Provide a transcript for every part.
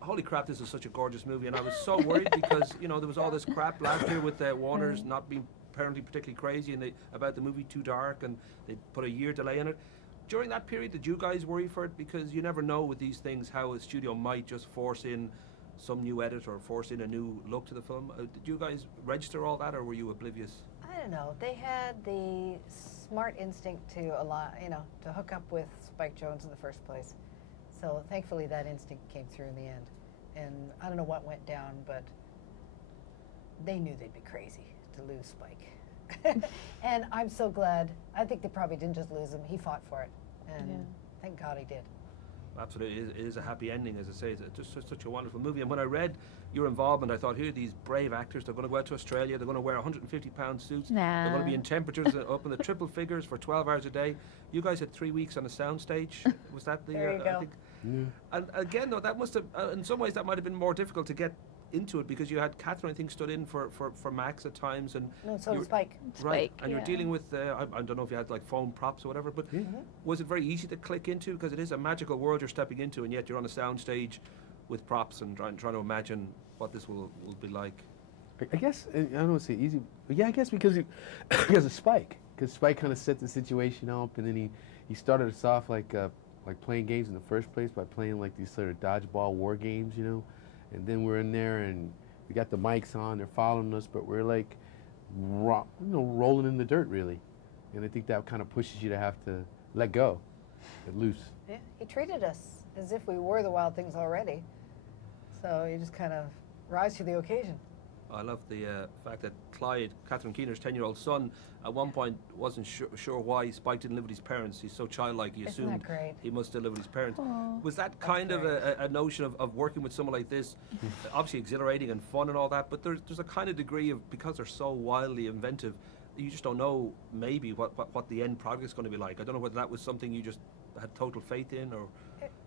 Holy crap, this is such a gorgeous movie, and I was so worried because, you know, there was all this crap last year with Warner's not being apparently particularly crazy and about the movie Too Dark, and they put a year delay in it. During that period, did you guys worry for it? Because you never know with these things how a studio might just force in some new edit or force in a new look to the film. Did you guys register all that, or were you oblivious? I don't know. They had the smart instinct to to hook up with Spike Jonze in the first place. So thankfully that instinct came through in the end. And I don't know what went down, but they knew they'd be crazy to lose Spike. And I'm so glad. I think they probably didn't just lose him. He fought for it. And thank God he did. Absolutely, it is a happy ending, as I say. It's just such a wonderful movie. And when I read your involvement, I thought, here are these brave actors. They're going to go out to Australia. They're going to wear 150-pound suits. They're going to be in temperatures up in the triple figures for 12 hours a day. You guys had 3 weeks on a soundstage. Was that the? There you go. I think. And again, though, that must have, in some ways, that might have been more difficult to get into it because you had Catherine, I think, stood in for Max at times, and no, so did Spike. Right, and you're dealing with I don't know if you had like foam props or whatever, but was it very easy to click into, because it is a magical world you're stepping into, and yet you're on a sound stage with props and trying to imagine what this will be like. I guess I don't want to say easy, but yeah, I guess because of Spike, because Spike kind of set the situation up, and then he started us off like playing games in the first place by playing like these sort of dodgeball war games, you know. And then we're in there and we got the mics on, they're following us, but we're like, rolling in the dirt, really. And I think that kind of pushes you to have to let go, let loose. Yeah, he treated us as if we were the Wild Things already. So you just kind of rise to the occasion. I love the fact that Clyde, Catherine Keener's 10-year-old son, at one point wasn't sure why Spike didn't live with his parents. He's so childlike, he assumed he must still live with his parents. Aww. Was that kind of a notion of working with someone like this, obviously exhilarating and fun and all that, but there's a kind of degree of, because they're so wildly inventive, you just don't know maybe what the end product is going to be like. I don't know whether that was something you just had total faith in, or...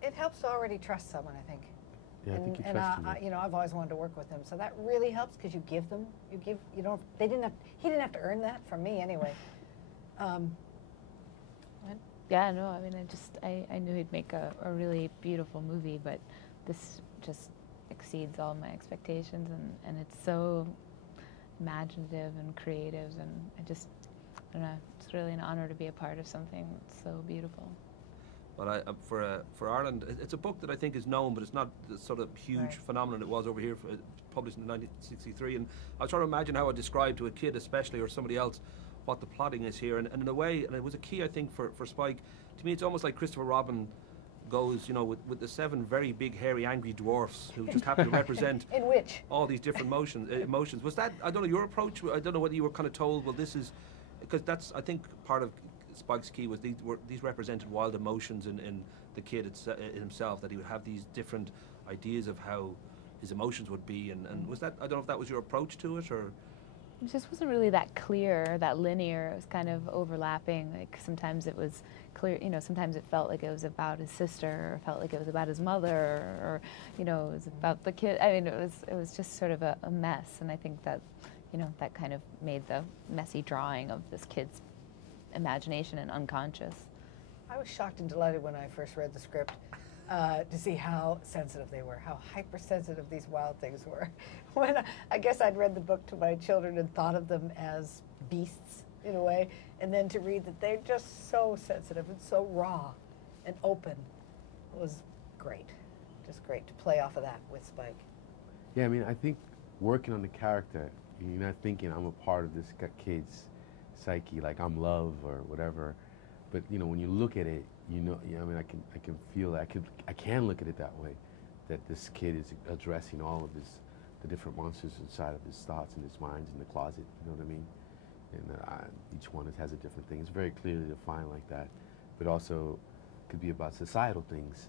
It helps to already trust someone, I think. Yeah, I think you trust him. I've always wanted to work with him, so that really helps because you give them, he didn't have to earn that from me anyway. Yeah, no, I mean, I knew he'd make a really beautiful movie, but this just exceeds all my expectations, and it's so imaginative and creative, and I don't know, it's really an honor to be a part of something so beautiful. But for Ireland, it's a book that I think is known, but it's not the sort of huge phenomenon it was over here, published in 1963. And I was trying to imagine how I describe to a kid, especially, or somebody else, what the plotting is here. And in a way, and it was a key, I think, for Spike. To me, it's almost like Christopher Robin goes, with the 7 very big, hairy, angry dwarfs who just happen to represent all these different emotions. Was that, I don't know, your approach? I don't know whether you were kind of told, well, this is, because that's, I think, part of Spike's key was these represented wild emotions in the kid himself, that he would have these different ideas of how his emotions would be, and was that, I don't know if that was your approach to it, or? It just wasn't really that clear, that linear. It was kind of overlapping. Like sometimes it was clear, sometimes it felt like it was about his sister, or felt like it was about his mother, or it was about the kid. I mean, it was just sort of a mess, and I think that, that kind of made the messy drawing of this kid's imagination and unconscious. I was shocked and delighted when I first read the script to see how sensitive they were, how hypersensitive these Wild Things were. When I guess I'd read the book to my children and thought of them as beasts in a way, and then to read that they're just so sensitive and so raw and open was great. Just great to play off of that with Spike. Yeah, I mean, I think working on the character, you're not thinking I'm a part of this kid's psyche, like I'm love or whatever, but when you look at it, I mean, I can feel that, I can look at it that way, that this kid is addressing all of the different monsters inside of his thoughts and his minds in the closet, you know what I mean? And each one has a different thing. It's very clearly defined like that, but also could be about societal things,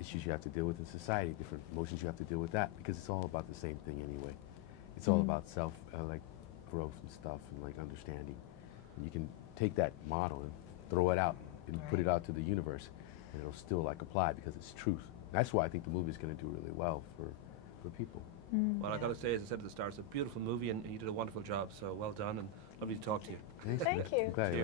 issues you have to deal with in society, different emotions you have to deal with that, because it's all about the same thing anyway. It's all about self, like growth and stuff, and like understanding. And you can take that model and throw it out and put it out to the universe, and it'll still like apply because it's truth. That's why I think the movie is going to do really well for people. Well, I got to say, as I said at the start, it's a beautiful movie, and you did a wonderful job. So well done, and lovely to talk to you. Thanks, Thank you. I'm glad